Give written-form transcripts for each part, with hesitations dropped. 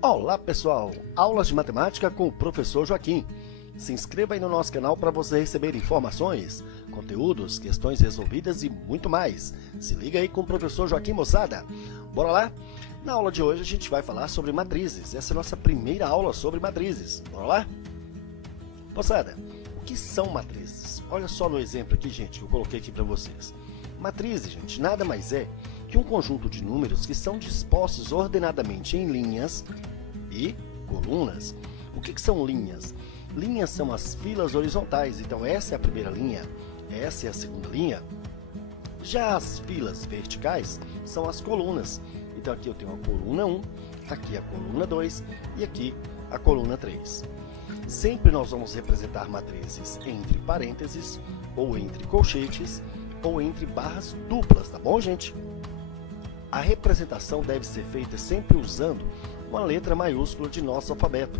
Olá pessoal, aulas de matemática com o professor Joaquim. Se inscreva aí no nosso canal para você receber informações, conteúdos, questões resolvidas e muito mais. Se liga aí com o professor Joaquim, moçada. Bora lá? Na aula de hoje a gente vai falar sobre matrizes. Essa é a nossa primeira aula sobre matrizes. Bora lá? Moçada, o que são matrizes? Olha só no exemplo aqui, gente, que eu coloquei aqui para vocês. Matrizes, gente, nada mais é que um conjunto de números que são dispostos ordenadamente em linhas e colunas. O que são linhas? Linhas são as filas horizontais, então essa é a primeira linha, essa é a segunda linha. Já as filas verticais são as colunas, então aqui eu tenho a coluna 1, aqui a coluna 2 e aqui a coluna 3. Sempre nós vamos representar matrizes entre parênteses, ou entre colchetes, ou entre barras duplas, tá bom, gente? A representação deve ser feita sempre usando uma letra maiúscula de nosso alfabeto.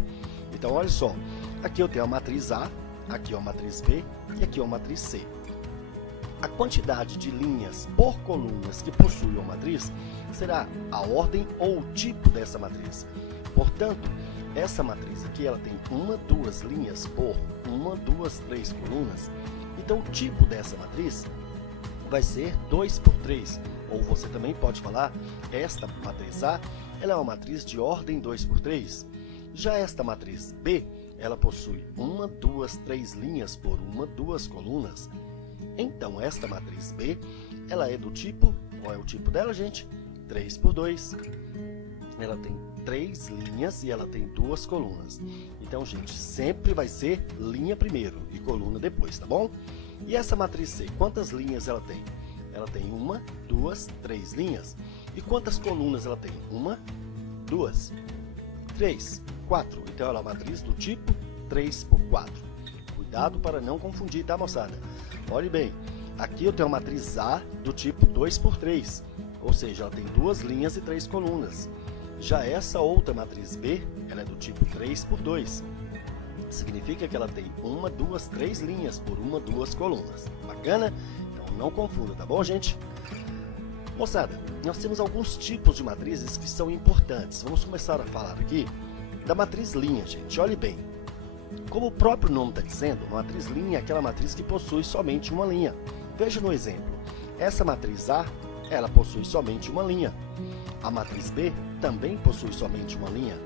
Então, olha só, aqui eu tenho a matriz A, aqui a matriz B e aqui a matriz C. A quantidade de linhas por colunas que possui uma matriz será a ordem ou o tipo dessa matriz. Portanto, essa matriz aqui ela tem 1, 2 linhas por 1, 2, 3 colunas. Então, o tipo dessa matriz vai ser 2 por 3. Ou você também pode falar, esta matriz A, ela é uma matriz de ordem 2 por 3. Já esta matriz B, ela possui 1, 2, 3 linhas por 1, 2 colunas. Então, esta matriz B, ela é do tipo, qual é o tipo dela, gente? 3 por 2. Ela tem 3 linhas e ela tem 2 colunas. Então, gente, sempre vai ser linha primeiro e coluna depois, tá bom? E essa matriz C, quantas linhas ela tem? Ela tem 1, 2, 3 linhas. E quantas colunas ela tem? 1, 2, 3, 4. Então, ela é uma matriz do tipo 3 por 4. Cuidado para não confundir, tá, moçada? Olhe bem, aqui eu tenho a matriz A do tipo 2 por 3. Ou seja, ela tem 2 linhas e 3 colunas. Já essa outra matriz B, ela é do tipo 3 por 2. Significa que ela tem 1, 2, 3 linhas por 1, 2 colunas. Bacana? Então não confunda, tá bom, gente? Moçada, nós temos alguns tipos de matrizes que são importantes. Vamos começar a falar aqui da matriz linha, gente. Olhe bem. Como o próprio nome está dizendo, a matriz linha é aquela matriz que possui somente uma linha. Veja no exemplo. Essa matriz A, ela possui somente uma linha. A matriz B também possui somente uma linha.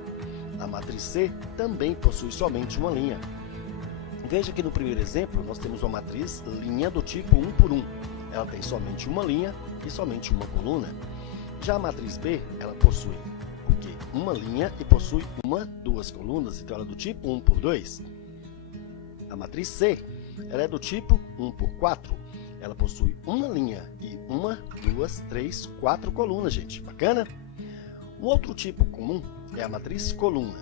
A matriz C também possui somente uma linha. Veja que no primeiro exemplo nós temos uma matriz linha do tipo 1 por 1. Ela tem somente uma linha e somente uma coluna. Já a matriz B, ela possui o quê? Uma linha e possui 1, 2 colunas, então ela é do tipo 1 por 2. A matriz C, ela é do tipo 1 por 4. Ela possui uma linha e 1, 2, 3, 4 colunas, gente. Bacana? Um outro tipo comum é a matriz coluna.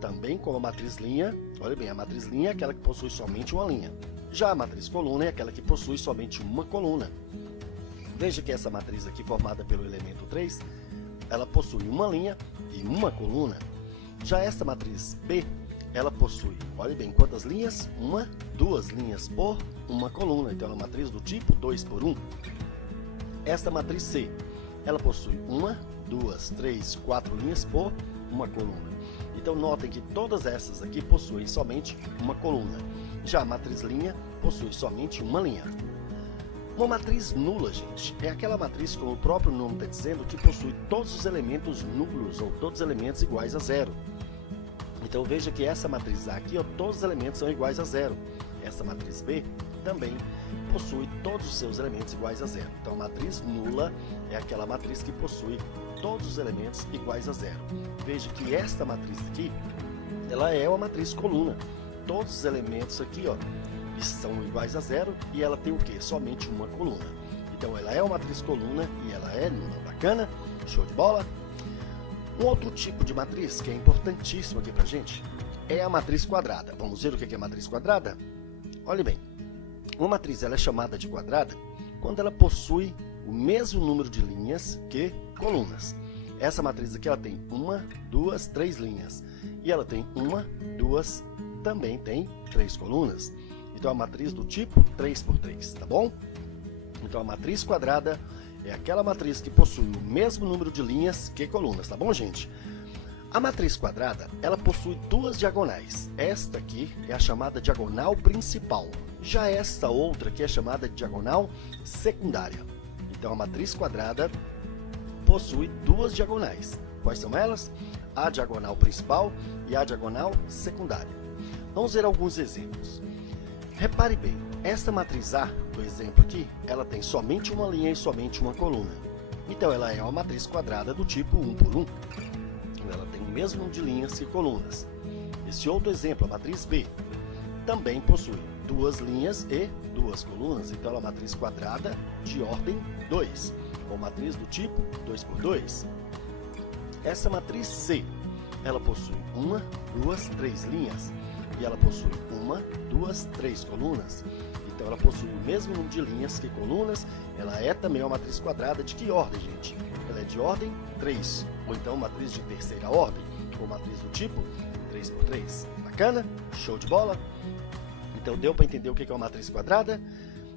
Também como a matriz linha, olha bem, a matriz linha é aquela que possui somente uma linha. Já a matriz coluna é aquela que possui somente uma coluna. Veja que essa matriz aqui, formada pelo elemento 3, ela possui uma linha e uma coluna. Já essa matriz B, ela possui, olha bem, quantas linhas? 1, 2 linhas por uma coluna. Então, é uma matriz do tipo 2 por 1. Esta matriz C, ela possui 1, 2, 3, 4 linhas por uma coluna. Então, notem que todas essas aqui possuem somente uma coluna. Já a matriz linha possui somente uma linha. Uma matriz nula, gente, é aquela matriz, como o próprio nome está dizendo, que possui todos os elementos nulos ou todos os elementos iguais a zero. Então, veja que essa matriz A aqui, ó, todos os elementos são iguais a zero. Essa matriz B também possui todos os seus elementos iguais a zero. Então, a matriz nula é aquela matriz que possui todos os elementos iguais a zero. Veja que esta matriz aqui, ela é uma matriz coluna. Todos os elementos aqui, ó, são iguais a zero e ela tem o quê? Somente uma coluna. Então, ela é uma matriz coluna e ela é nula. Bacana? Show de bola? Um outro tipo de matriz que é importantíssimo aqui pra gente é a matriz quadrada. Vamos ver o que é a matriz quadrada? Olhe bem, uma matriz ela é chamada de quadrada quando ela possui o mesmo número de linhas que colunas. Essa matriz aqui ela tem 1, 2, 3 linhas e ela tem 1, 2, também tem 3 colunas. Então, a matriz do tipo 3 por 3, tá bom? Então, a matriz quadrada é aquela matriz que possui o mesmo número de linhas que colunas, tá bom, gente? A matriz quadrada, ela possui duas diagonais. Esta aqui é a chamada diagonal principal. Já esta outra aqui é chamada de diagonal secundária. Então, a matriz quadrada possui duas diagonais. Quais são elas? A diagonal principal e a diagonal secundária. Vamos ver alguns exemplos. Repare bem, esta matriz A, do exemplo aqui, ela tem somente uma linha e somente uma coluna. Então, ela é uma matriz quadrada do tipo 1 por 1. Ela tem o mesmo número de linhas que colunas. Esse outro exemplo, a matriz B, também possui duas linhas e duas colunas. Então, ela é uma matriz quadrada de ordem 2, ou matriz do tipo 2 por 2. Essa matriz C, ela possui uma, duas, três linhas. E ela possui uma, duas, três colunas. Então, ela possui o mesmo número de linhas que colunas. Ela é também uma matriz quadrada de que ordem, gente? Ela é de ordem 3. Ou então, matriz de terceira ordem. Ou matriz do tipo 3 por 3. Bacana? Show de bola? Então, deu para entender o que é uma matriz quadrada?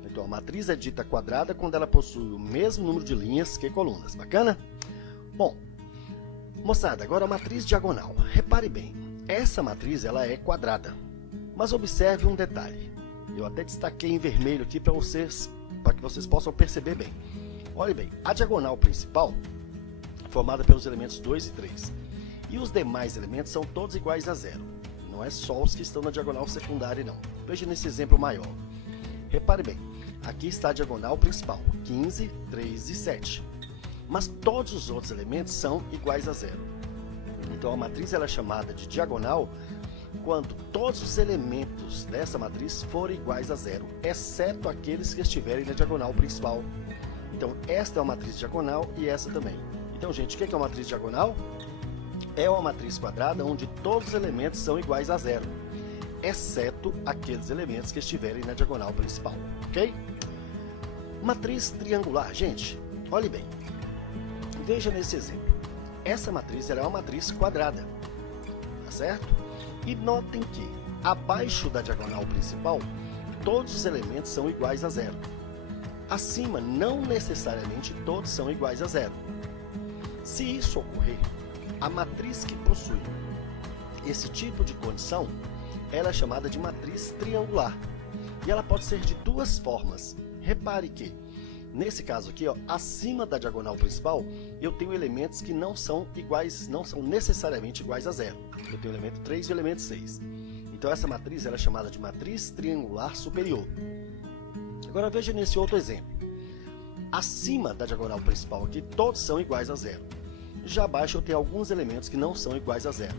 Então, a matriz é dita quadrada quando ela possui o mesmo número de linhas que colunas. Bacana? Bom, moçada, agora a matriz diagonal. Repare bem, essa matriz ela é quadrada. Mas observe um detalhe. Eu até destaquei em vermelho aqui para que vocês possam perceber bem. Olhe bem, a diagonal principal é formada pelos elementos 2 e 3. E os demais elementos são todos iguais a zero. Não é só os que estão na diagonal secundária, não. Veja nesse exemplo maior. Repare bem, aqui está a diagonal principal, 15, 3 e 7. Mas todos os outros elementos são iguais a zero. Então, a matriz ela é chamada de diagonal quando todos os elementos dessa matriz forem iguais a zero, exceto aqueles que estiverem na diagonal principal. Então, esta é uma matriz diagonal e essa também. Então, gente, o que é uma matriz diagonal? É uma matriz quadrada onde todos os elementos são iguais a zero, exceto aqueles elementos que estiverem na diagonal principal, ok? Matriz triangular, gente, olhe bem. Veja nesse exemplo. Essa matriz ela é uma matriz quadrada, tá certo? E notem que, abaixo da diagonal principal, todos os elementos são iguais a zero. Acima, não necessariamente todos são iguais a zero. Se isso ocorrer, a matriz que possui esse tipo de condição, ela é chamada de matriz triangular. E ela pode ser de duas formas. Repare que, nesse caso aqui, acima da diagonal principal, eu tenho elementos que não são iguais, não são necessariamente iguais a zero. Eu tenho o elemento 3 e o elemento 6. Então, essa matriz ela é chamada de matriz triangular superior. Agora, veja nesse outro exemplo. Acima da diagonal principal aqui, todos são iguais a zero. Já abaixo, eu tenho alguns elementos que não são iguais a zero.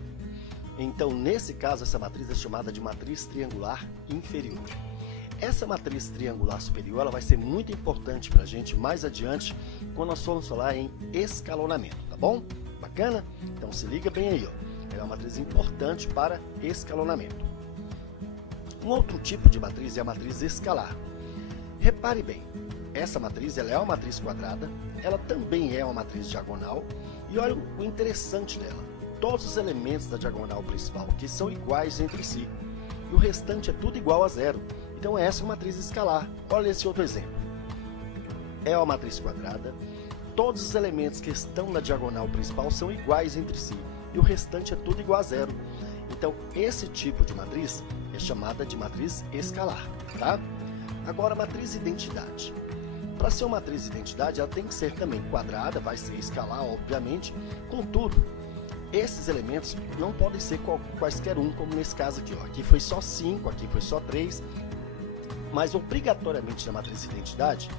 Então, nesse caso, essa matriz é chamada de matriz triangular inferior. Essa matriz triangular superior ela vai ser muito importante para a gente mais adiante, quando nós formos falar em escalonamento, tá bom? Bacana? Então, se liga bem aí, Ela é uma matriz importante para escalonamento. Um outro tipo de matriz é a matriz escalar. Repare bem, essa matriz ela é uma matriz quadrada, ela também é uma matriz diagonal, e olha o interessante dela. Todos os elementos da diagonal principal aqui são iguais entre si, e o restante é tudo igual a zero. Então, essa é uma matriz escalar. Olha esse outro exemplo. É uma matriz quadrada, todos os elementos que estão na diagonal principal são iguais entre si, e o restante é tudo igual a zero. Então, esse tipo de matriz é chamada de matriz escalar, tá? Agora, a matriz identidade. Para ser uma matriz identidade, ela tem que ser também quadrada, vai ser escalar, obviamente. Contudo, esses elementos não podem ser quaisquer um, como nesse caso aqui. Aqui foi só 5, aqui foi só 3. Mas, obrigatoriamente, na matriz identidade,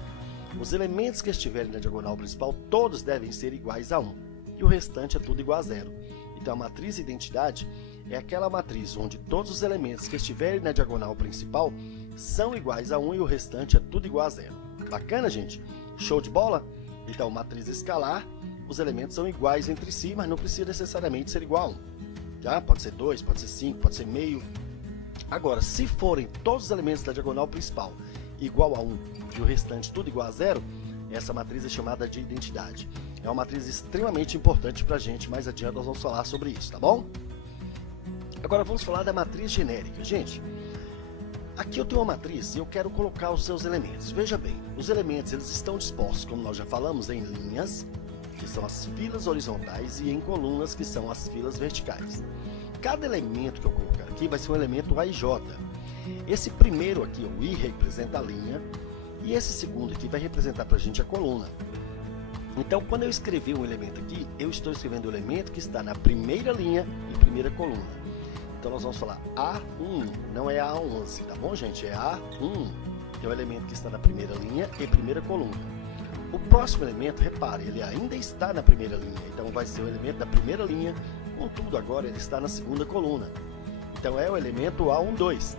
os elementos que estiverem na diagonal principal, todos devem ser iguais a 1. E o restante é tudo igual a zero. Então, a matriz identidade é aquela matriz onde todos os elementos que estiverem na diagonal principal são iguais a 1 e o restante é tudo igual a zero. Bacana, gente? Show de bola? Então, matriz escalar, os elementos são iguais entre si, mas não precisa necessariamente ser igual a 1. Já? Pode ser 2, pode ser 5, pode ser meio. Agora, se forem todos os elementos da diagonal principal igual a 1 e o restante tudo igual a zero, essa matriz é chamada de identidade. É uma matriz extremamente importante para a gente, mais adiante nós vamos falar sobre isso, tá bom? Agora vamos falar da matriz genérica. Gente, aqui eu tenho uma matriz e eu quero colocar os seus elementos. Veja bem, os elementos eles estão dispostos, como nós já falamos, em linhas, que são as filas horizontais, e em colunas, que são as filas verticais. Cada elemento que eu colocar aqui vai ser um elemento AIJ. Esse primeiro aqui, o I, representa a linha, e esse segundo aqui vai representar para a gente a coluna. Então, quando eu escrever um elemento aqui, eu estou escrevendo o elemento que está na primeira linha e primeira coluna. Então, nós vamos falar A1, não é A11, tá bom, gente? É A1, que é o elemento que está na primeira linha e primeira coluna. O próximo elemento, repare, ele ainda está na primeira linha, então vai ser o elemento da primeira linha, contudo, agora ele está na segunda coluna. Então, é o elemento A12.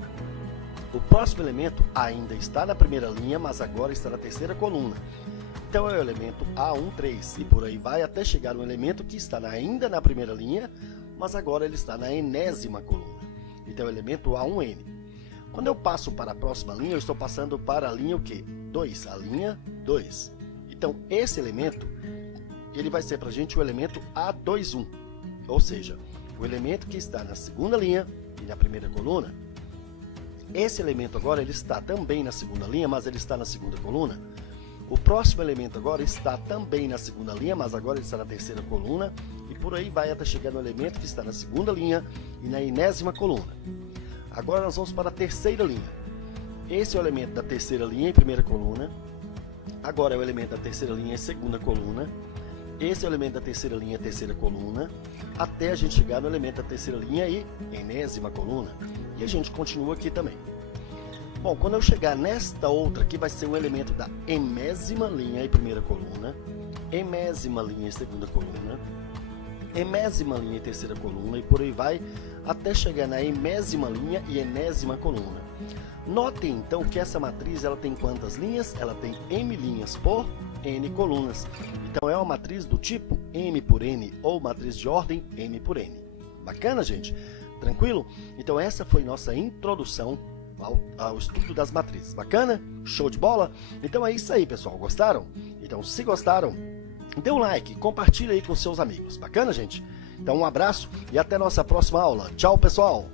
O próximo elemento ainda está na primeira linha, mas agora está na terceira coluna. Então é o elemento A13, e por aí vai até chegar no elemento que está ainda na primeira linha, mas agora ele está na enésima coluna. Então é o elemento A1N. Quando eu passo para a próxima linha, eu estou passando para a linha o quê? 2, a linha 2. Então esse elemento, ele vai ser para a gente o elemento A21, ou seja, o elemento que está na segunda linha e na primeira coluna. Esse elemento agora ele está também na segunda linha, mas ele está na segunda coluna. O próximo elemento agora está também na segunda linha, mas agora ele está na terceira coluna, e por aí vai até chegar no elemento que está na segunda linha e na enésima coluna. Agora nós vamos para a terceira linha. Esse é o elemento da terceira linha em primeira coluna. Agora é o elemento da terceira linha em segunda coluna. Esse é o elemento da terceira linha em terceira coluna, até a gente chegar no elemento da terceira linha e enésima coluna. E a gente continua aqui também. Bom, quando eu chegar nesta outra aqui, vai ser um elemento da enésima linha em primeira coluna, enésima linha em segunda coluna, enésima linha em terceira coluna, e por aí vai até chegar na enésima linha e enésima coluna. Notem então que essa matriz ela tem quantas linhas? Ela tem m linhas por n colunas. Então é uma matriz do tipo m por n, ou matriz de ordem m por n. Bacana, gente? Tranquilo? Então essa foi nossa introdução ao estudo das matrizes. Bacana? Show de bola? Então é isso aí, pessoal. Gostaram? Então, se gostaram, dê um like, compartilhe aí com seus amigos. Bacana, gente? Então, um abraço e até nossa próxima aula. Tchau, pessoal!